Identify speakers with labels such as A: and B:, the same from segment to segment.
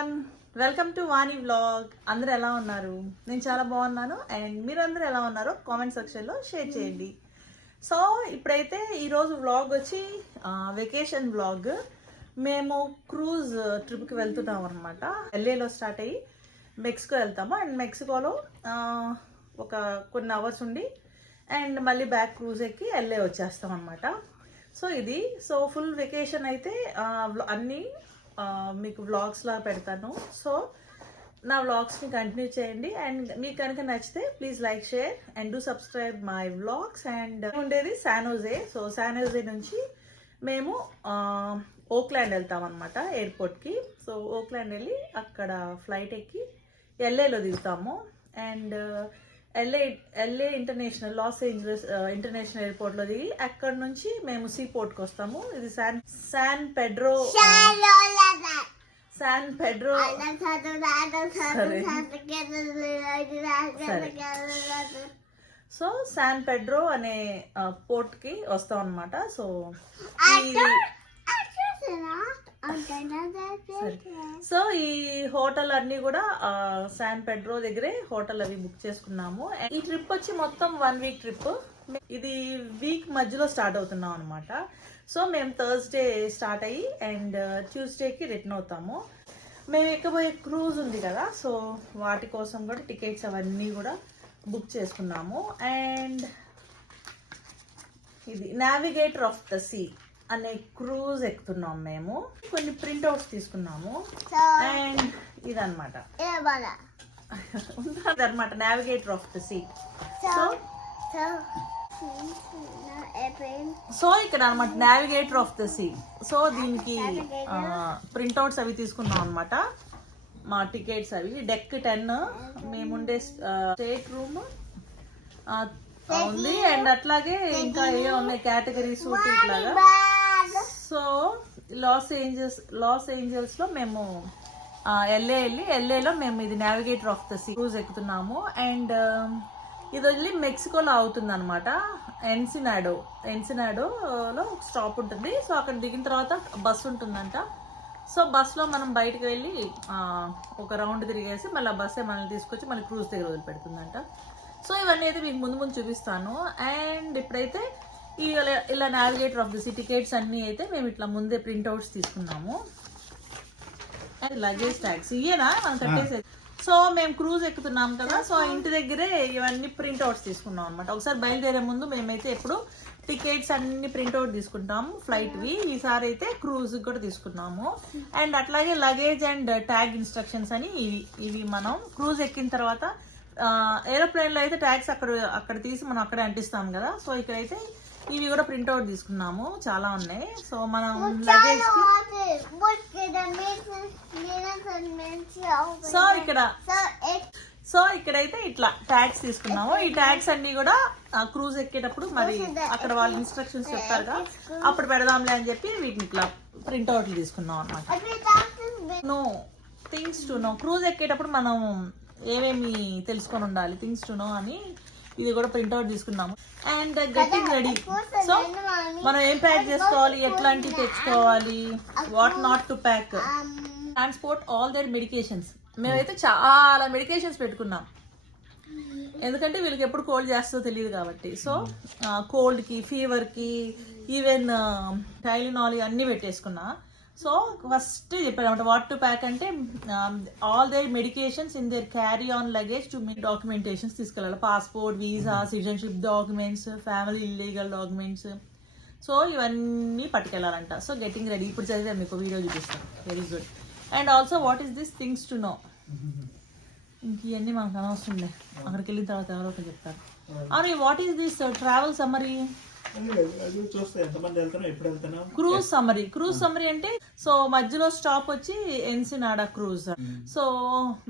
A: Everyone welcome to Vani vlog అందరూ ఎలా ఉన్నారు? నేను చాలా బాగున్నాను. అండ్ మీరు అందరూ ఎలా ఉన్నారో కామెంట్ సెక్షన్లో షేర్ చేయండి. సో ఇప్పుడైతే ఈరోజు వ్లాగ్ వచ్చి వెకేషన్ వ్లాగ్ మేము క్రూజ్ ట్రిప్కి uh, వెళ్తున్నాం అనమాట ఎల్ఏలో స్టార్ట్ అయ్యి మెక్సికో వెళ్తాము. అండ్ మెక్సికోలో ఒక కొన్ని అవర్స్ ఉండి అండ్ మళ్ళీ బ్యాక్ క్రూజ్ ఎక్కి ఎల్ఏ వచ్చేస్తాం అనమాట సో ఇది సో ఫుల్ వెకేషన్ అయితే అన్నీ మీకు వ్లాగ్స్ లా పెడతాను. సో నా వ్లాగ్స్ని కంటిన్యూ చేయండి. అండ్ మీకు కనుక నచ్చితే please like share and do subscribe my vlogs and ఉండేది శానోజే సో శానోజే నుంచి మేము ఓక్లాండ్ వెళ్తాం అనమాట ఎయిర్పోర్ట్కి సో ఓక్లాండ్ వెళ్ళి అక్కడ ఫ్లైట్ ఎక్కి ఎల్ఏలో దిగుతాము. And LA LA international Los Angeles international ఎయిర్పోర్ట్లో దిగి అక్కడ నుంచి మేము సీ పోర్ట్కి వస్తాము. ఇది San San Pedro San Pedro so San Pedro అనే uh, పోర్ట్కి వస్తాం అనమాట సో సో ఈ హోటల్ అన్ని కూడా శాన్ పెడ్రో దగ్గరే హోటల్ అవి బుక్ చేసుకున్నాము. ఈ ట్రిప్ వచ్చి మొత్తం వన్ వీక్ ట్రిప్. ఇది వీక్ మధ్యలో స్టార్ట్ అవుతున్నాం అనమాట సో మేము థర్స్డే స్టార్ట్ అయ్యి అండ్ ట్యూస్డేకి రిటర్న్ అవుతాము. మేము ఎక్కబోయే క్రూజ్ ఉంది కదా సో వాటి కోసం కూడా టికెట్స్ అవన్నీ కూడా బుక్ చేసుకున్నాము. అండ్ ఇది నావిగేటర్ ఆఫ్ ద సీ. అనే క్రూజ్ ఎక్కుతున్నాం మేము. కొన్ని ప్రింట్అవుట్స్ తీసుకున్నాము. అండ్ ఇదన్నమాట. ఇదన్నమాట Navigator of the Sea so so ఇక్కడ అనమాట Navigator of the Sea so దీనికి ప్రింట్అవుట్స్ అవి తీసుకున్నాం అనమాట మా టికెట్స్ అవి. డెక్ టెన్ మేముండే స్టేట్ రూమ్ ఉంది. అండ్ అట్లాగే ఇంకా ఏ ఉన్నాయి? కేటగిరీస్ ఇట్లాగా. సో లాస్ ఏంజల్స్ లాస్ ఏంజల్స్లో మేము ఎల్ఏ వెళ్ళి ఎల్ఏలో మేము ఇది navigator of the sea cruise ఎక్కుతున్నాము. And ఇది వెళ్ళి మెక్సికోలో అవుతుంది అనమాట ఎన్సినాడో ఎన్సినాడోలో స్టాప్ ఉంటుంది. సో అక్కడ దిగిన తర్వాత బస్సు ఉంటుందంట. సో బస్సులో మనం బయటకు వెళ్ళి ఒక రౌండ్ తిరిగేసి మళ్ళీ బస్సే మనల్ని తీసుకొచ్చి మళ్ళీ క్రూజ్ దగ్గర వదిలిపెడుతుందంట. సో ఇవన్నీ అయితే మీకు ముందు ముందు చూపిస్తాను. అండ్ ఇప్పుడైతే ఈ ఇలా- navigator of the sea tickets అన్నీ అయితే మేము ఇట్లా ముందే ప్రింట్అవుట్స్ తీసుకున్నాము. అండ్ లగేజ్ ట్యాక్స్ ఇయేనా మనం కట్టేసేది సో మేము క్రూజ్ ఎక్కుతున్నాం కదా సో ఇంటి దగ్గరే ఇవన్నీ ప్రింట్అవుట్స్ తీసుకున్నాం అనమాట ఒకసారి బయలుదేరే ముందు మేమైతే ఎప్పుడు టికెట్స్ అన్ని ప్రింట్అవుట్ తీసుకుంటాము ఫ్లైట్వి ఈసారి అయితే క్రూజ్ కూడా తీసుకున్నాము. అండ్ అట్లాగే లగేజ్ అండ్ ట్యాగ్ ఇన్స్ట్రక్షన్స్ అని ఇవి ఇవి మనం క్రూజ్ ఎక్కిన తర్వాత ఏరోప్లేన్లో అయితే ట్యాగ్స్ అక్కడ అక్కడ తీసి మనం అక్కడే అంటిస్తాం కదా. సో ఇక్కడైతే ఇవి కూడా ప్రింట్అవుట్ తీసుకున్నాము. చాలా ఉన్నాయి. సో మనం లగేజ్ సో ఇక్కడ సో ఇక్కడైతే ఇట్లా ట్యాగ్స్ తీసుకున్నాము. ఈ ట్యాగ్స్ అన్ని కూడా క్రూజ్ ఎక్కేటప్పుడు మరి అక్కడ వాళ్ళు ఇన్స్ట్రక్షన్స్ చెప్తారుగా అప్పుడు పెడదాంలే అని చెప్పి వీటిని ఇట్లా ప్రింట్అవుట్లు తీసుకున్నాం అనమాట no things to know cruise ఎక్కేటప్పుడు మనం ఏమేమి తెలుసుకొని ఉండాలి? థింగ్స్ టు నో అని ఇది కూడా ప్రింట్అవుట్ తీసుకున్నాము అండ్ గెటింగ్ రెడీ సో మనం ఏం ప్యాక్ చేసుకోవాలి? ఎట్లాంటివి తెచ్చుకోవాలి? What not to pack transport all their medications మేమైతే చాలా మెడికేషన్స్ పెట్టుకున్నాం. ఎందుకంటే వీళ్ళకి ఎప్పుడు కోల్డ్ చేస్తుందో తెలియదు కాబట్టి. సో కోల్డ్కి ఫీవర్కి ఈవెన్ టైలినాల్ అన్నీ పెట్టేసుకున్నా. సో ఫస్ట్ చెప్పారన్నమాట వాట్ టు ప్యాక్ అంటే all their medications in their carry on luggage to me documentations తీసుకెళ్ళాలి. Passport visa citizenship documents family illegal documents so ఇవన్నీ పట్టుకెళ్ళాలంట. సో గెటింగ్ రెడీ ఇప్పుడు చదివే మీకు వీడియో చూపిస్తాను. Very good and also what is this things to know ఇంక ఇవన్నీ మనకు అనవసరంలే అక్కడికి వెళ్ళిన తర్వాత ఎవరో ఒకరు చెప్తారు. అరే what is this travel summary cruise summary. Cruise summary అంటే సో మధ్యలో స్టాప్ వచ్చి ఎన్సినాడా క్రూజ్. సో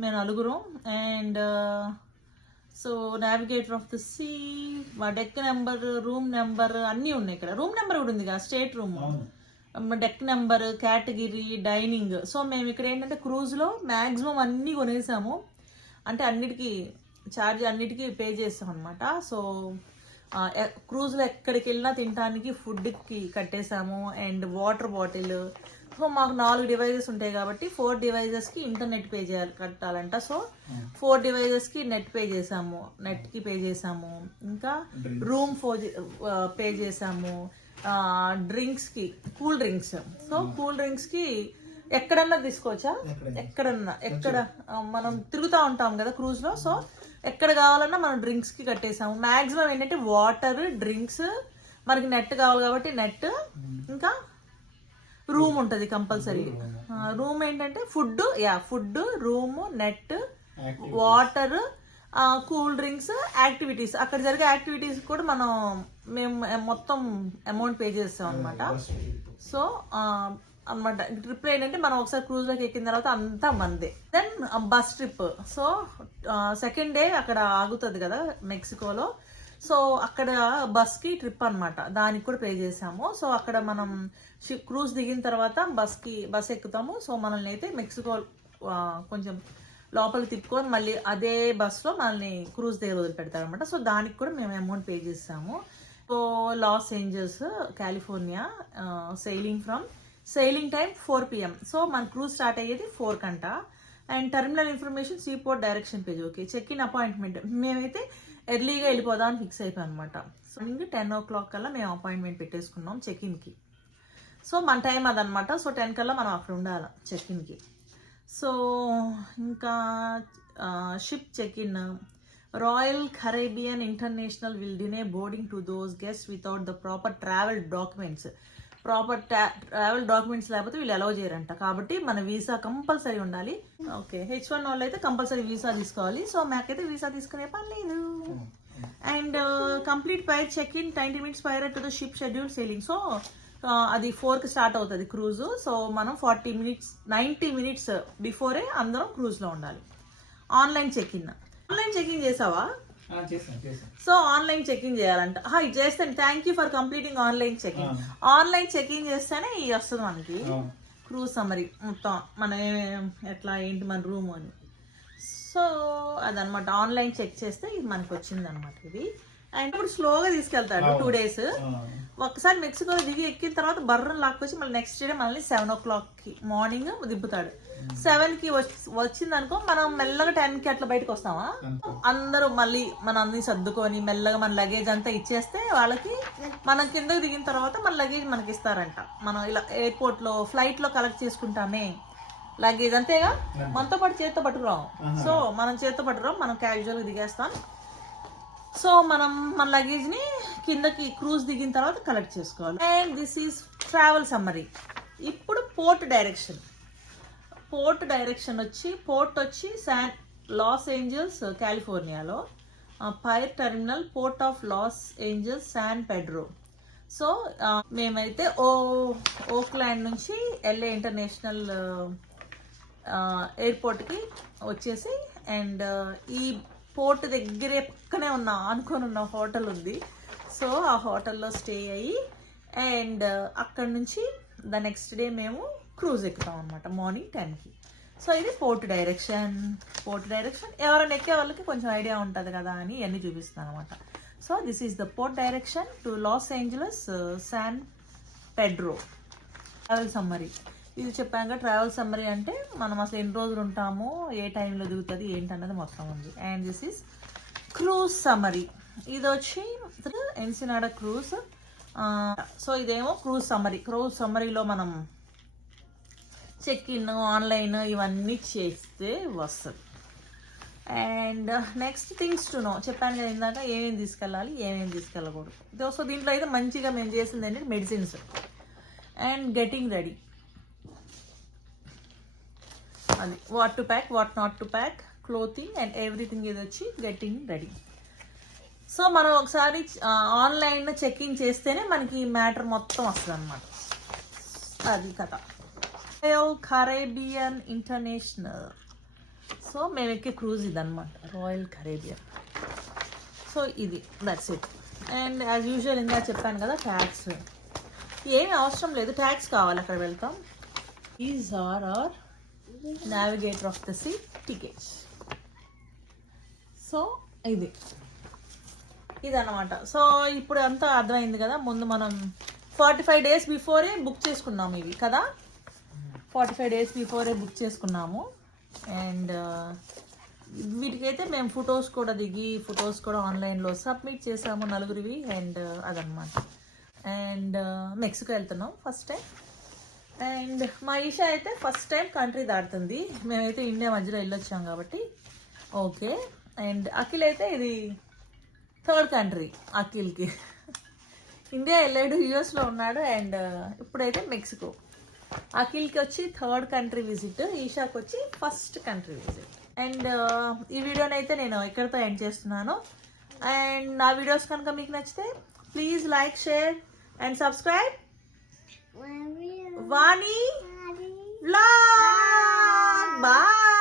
A: మేము నలుగురం and so navigator of the sea మా డెక్ నెంబర్ రూమ్ నెంబర్ అన్నీ ఉన్నాయి ఇక్కడ. రూమ్ నెంబర్ కూడా ఉంది కదా state room deck number category dining so మేము ఇక్కడ ఏంటంటే క్రూజ్లో మ్యాక్సిమం అన్నీ కొనేసాము. అంటే అన్నిటికీ ఛార్జ్ అన్నిటికీ పే చేస్తాం అనమాట సో క్రూజ్లో ఎక్కడికి వెళ్ళినా తినడానికి ఫుడ్కి కట్టేసాము అండ్ వాటర్ బాటిల్. సో మాకు నాలుగు డివైజెస్ ఉంటాయి కాబట్టి ఫోర్ డివైజెస్కి ఇంటర్నెట్ పే చేయాలి కట్టాలంట. సో ఫోర్ డివైజెస్కి నెట్ పే చేసాము నెట్కి పే చేసాము ఇంకా రూమ్ ఫో పే చేసాము డ్రింక్స్కి కూల్ డ్రింక్స్. సో కూల్ డ్రింక్స్కి ఎక్కడన్నా తీసుకోవచ్చా? ఎక్కడన్నా ఎక్కడ? మనం తిరుగుతూ ఉంటాం కదా క్రూజ్లో. సో ఎక్కడ కావాలన్నా మనం డ్రింక్స్కి కట్టేసాము. మ్యాక్సిమం ఏంటంటే వాటర్ డ్రింక్స్ మనకి నెట్ కావాలి కాబట్టి నెట్ ఇంకా రూమ్ ఉంటుంది కంపల్సరీ రూమ్ ఏంటంటే food ya food room net water cool drinks activities అక్కడ జరిగే యాక్టివిటీస్ కూడా మనం మేము మొత్తం అమౌంట్ పే చేస్తాం అనమాట సో అనమాట ట్రిప్ ఏంటంటే మనం ఒకసారి క్రూజ్లోకి ఎక్కిన తర్వాత అంతా మందే. Then bus trip so second day అక్కడ ఆగుతుంది కదా మెక్సికోలో సో అక్కడ బస్కి ట్రిప్ అనమాట దానికి కూడా పే చేసాము సో అక్కడ మనం క్రూజ్ దిగిన తర్వాత బస్కి బస్ ఎక్కుతాము. సో మనల్ని అయితే మెక్సికో కొంచెం లోపల తిప్పుకొని మళ్ళీ అదే బస్లో మనల్ని క్రూజ్ దగ్గర వదిలిపెడతారు అనమాట సో దానికి కూడా మేము అమౌంట్ పే చేసాము so Los Angeles California sailing from sailing time four PM so మన క్రూజ్ స్టార్ట్ అయ్యేది ఫోర్ కంట. And terminal information seaport direction page okay check in appointment మేమైతే ఎర్లీగా వెళ్ళిపోదామని ఫిక్స్ అయిపోయాం అనమాట సో ఇంక టెన్ ఓ క్లాక్ కల్లా మేము అపాయింట్మెంట్ పెట్టేసుకున్నాం చెక్ ఇన్కి సో మన టైం అదనమాట సో టెన్ కల్లా మనం అక్కడ ఉండాలి చెక్ ఇన్కి సో ఇంకా ship check in Royal Caribbean international will deny boarding to those guest without the proper travel documents proper travel documents లేకపోతే వీళ్ళు అలౌ చేయరంట. కాబట్టి మన వీసా కంపల్సరీ ఉండాలి. ఓకే హెచ్ వన్ వాళ్ళు అయితే కంపల్సరీ వీసా తీసుకోవాలి. సో మాకైతే వీసా తీసుకునే పని లేదు. And complete prior check in twenty minutes prior to the ship schedule sailing so అది ఫోర్కి స్టార్ట్ అవుతుంది క్రూజ్ సో మనం ఫార్టీ మినిట్స్ నైంటీ మినిట్స్ బిఫోరే అందరం క్రూజ్లో ఉండాలి. Online check in online checking చేసావా? సో ఆన్లైన్ చెకింగ్ చేయాలంట. హా, ఇది చేస్తాను. Thank you for completing online checking online checking చేస్తేనే ఇది వస్తుంది మనకి. క్రూజ్ సమ్మరీ మొత్తం మనం ఎట్లా ఏంటి మన రూమ్ అని. సో అదనమాట. ఆన్లైన్ చెక్ చేస్తే ఇది మనకి వచ్చింది అనమాట ఇది. అండ్ ఇప్పుడు స్లోగా తీసుకెళ్తాడు టూ డేస్. ఒకసారి మెక్సికో దిగి ఎక్కిన తర్వాత బర్రం లాక్కొచ్చి మళ్ళీ నెక్స్ట్ డే మళ్ళీ సెవెన్ ఓ క్లాక్కి మార్నింగ్ దింపుతాడు సెవెన్కి వచ్చింది అనుకో మనం మెల్లగా టెన్కి అట్లా బయటకు వస్తామా? అందరూ మళ్ళీ మన అన్ని సర్దుకొని మెల్లగా మన లగేజ్ అంతా ఇచ్చేస్తే వాళ్ళకి మనం కిందకి దిగిన తర్వాత మన లగేజ్ మనకి ఇస్తారంట. మనం ఇలా ఎయిర్పోర్ట్లో ఫ్లైట్లో కలెక్ట్ చేసుకుంటామే. లగేజ్ అంతేగా? మనతో పాటు చేత్తో పట్టుకురాం సో మనం చేత్తో పట్టుకురాం మనం క్యాజువల్గా దిగేస్తాం. సో మనం మన లగేజ్ని కిందకి క్రూజ్ దిగిన తర్వాత కలెక్ట్ చేసుకోవాలి. And this is travel summary ఇప్పుడు పోర్ట్ డైరెక్షన్ పోర్ట్ డైరెక్షన్ వచ్చి పోర్ట్ వచ్చి San Los Angeles కాలిఫోర్నియాలో pier terminal port of Los Angeles San Pedro so మేమైతే ఓ ఓక్లాండ్ నుంచి ఎల్ఏ ఇంటర్నేషనల్ ఎయిర్పోర్ట్కి వచ్చేసి అండ్ ఈ పోర్ట్ దగ్గరే పక్కనే ఉన్న ఆనుకొని ఉన్న హోటల్ ఉంది. సో ఆ హోటల్లో స్టే అయ్యి అండ్ అక్కడ నుంచి ద నెక్స్ట్ డే మేము క్రూజ్ ఎక్కుతాం అనమాట మార్నింగ్ టెన్కి. సో ఇది పోర్ట్ డైరెక్షన్. పోర్ట్ డైరెక్షన్ ఎవరైనా ఎక్కే వాళ్ళకి కొంచెం ఐడియా ఉంటుంది కదా అని అన్నీ చూపిస్తాను అనమాట so this is the port direction to Los Angeles San Pedro. Travel summary. ఇది చెప్పాక ట్రావెల్ సమ్మరీ అంటే మనం అసలు ఎన్ని రోజులు ఉంటామో ఏ టైంలో దిగుతుంది ఏంటన్నది మొత్తం ఉంది. And this is cruise summary ఇది వచ్చి ఎన్సినాడ క్రూజ్ సో ఇదేమో క్రూజ్ సమ్మరీ క్రూజ్ సమ్మరీలో మనం చెక్ ఇన్ ఆన్లైన్ ఇవన్నీ చేస్తే వస్తుంది. And next things to know చెప్పాను కదా ఇందాక ఏమేమి తీసుకెళ్ళాలి ఏమేమి తీసుకెళ్ళకూడదు. సో దీంట్లో అయితే మంచిగా మేము చేసింది ఏంటంటే మెడిసిన్స్ అండ్ గెటింగ్ రెడీ అది. What to pack what not to pack clothing and everything ఇది వచ్చి గెటింగ్ రెడీ సో మనం ఒకసారి ఆన్లైన్ ఇన్ చేస్తేనే మనకి మ్యాటర్ మొత్తం వస్తుంది అనమాట అది కథ. రాయల్ కరేబియన్ ఇంటర్నేషనల్ సో మేము ఎక్కే క్రూజ్ ఇది అనమాట రాయల్ కరేబియన్ సో ఇది. That's it and as usual ఇందా చెప్పాను కదా ట్యాక్స్ ఏమి అవసరం లేదు. ట్యాక్స్ కావాలి అక్కడ వెళ్తాం. Is or or Navigator of the Sea ticket so ఇది. ఇదన్నమాట. సో ఇప్పుడు అంతా అర్థమైంది కదా? ముందు మనం forty five days before book చేసుకున్నాం ఇవి కదా? Forty five days before book చేసుకున్నాము. అండ్ uh, వీటికైతే మేము ఫొటోస్ కూడా దిగి ఫొటోస్ కూడా ఆన్లైన్లో సబ్మిట్ చేసాము నలుగురివి. అండ్ అదనమాట అండ్ మెక్సికో వెళ్తున్నాం ఫస్ట్ టైం అండ్ మా ఈషా అయితే ఫస్ట్ టైం కంట్రీ దాటుతుంది. మేమైతే ఇండియా మధ్యలో వెళ్ళొచ్చాం కాబట్టి. ఓకే. అండ్ అఖిల్ అయితే ఇది థర్డ్ కంట్రీ అఖిల్కి. ఇండియా వెళ్ళాడు యుఎస్లో ఉన్నాడు అండ్ ఇప్పుడైతే మెక్సికో. అఖిల్కి వచ్చి థర్డ్ కంట్రీ విజిట్ ఈషాకి వచ్చి ఫస్ట్ కంట్రీ విజిట్. అండ్ ఈ వీడియోని అయితే నేను ఇక్కడితో ఎండ్ చేస్తున్నాను. అండ్ నా వీడియోస్ కనుక మీకు నచ్చితే please like share and subscribe. Vani vlog bye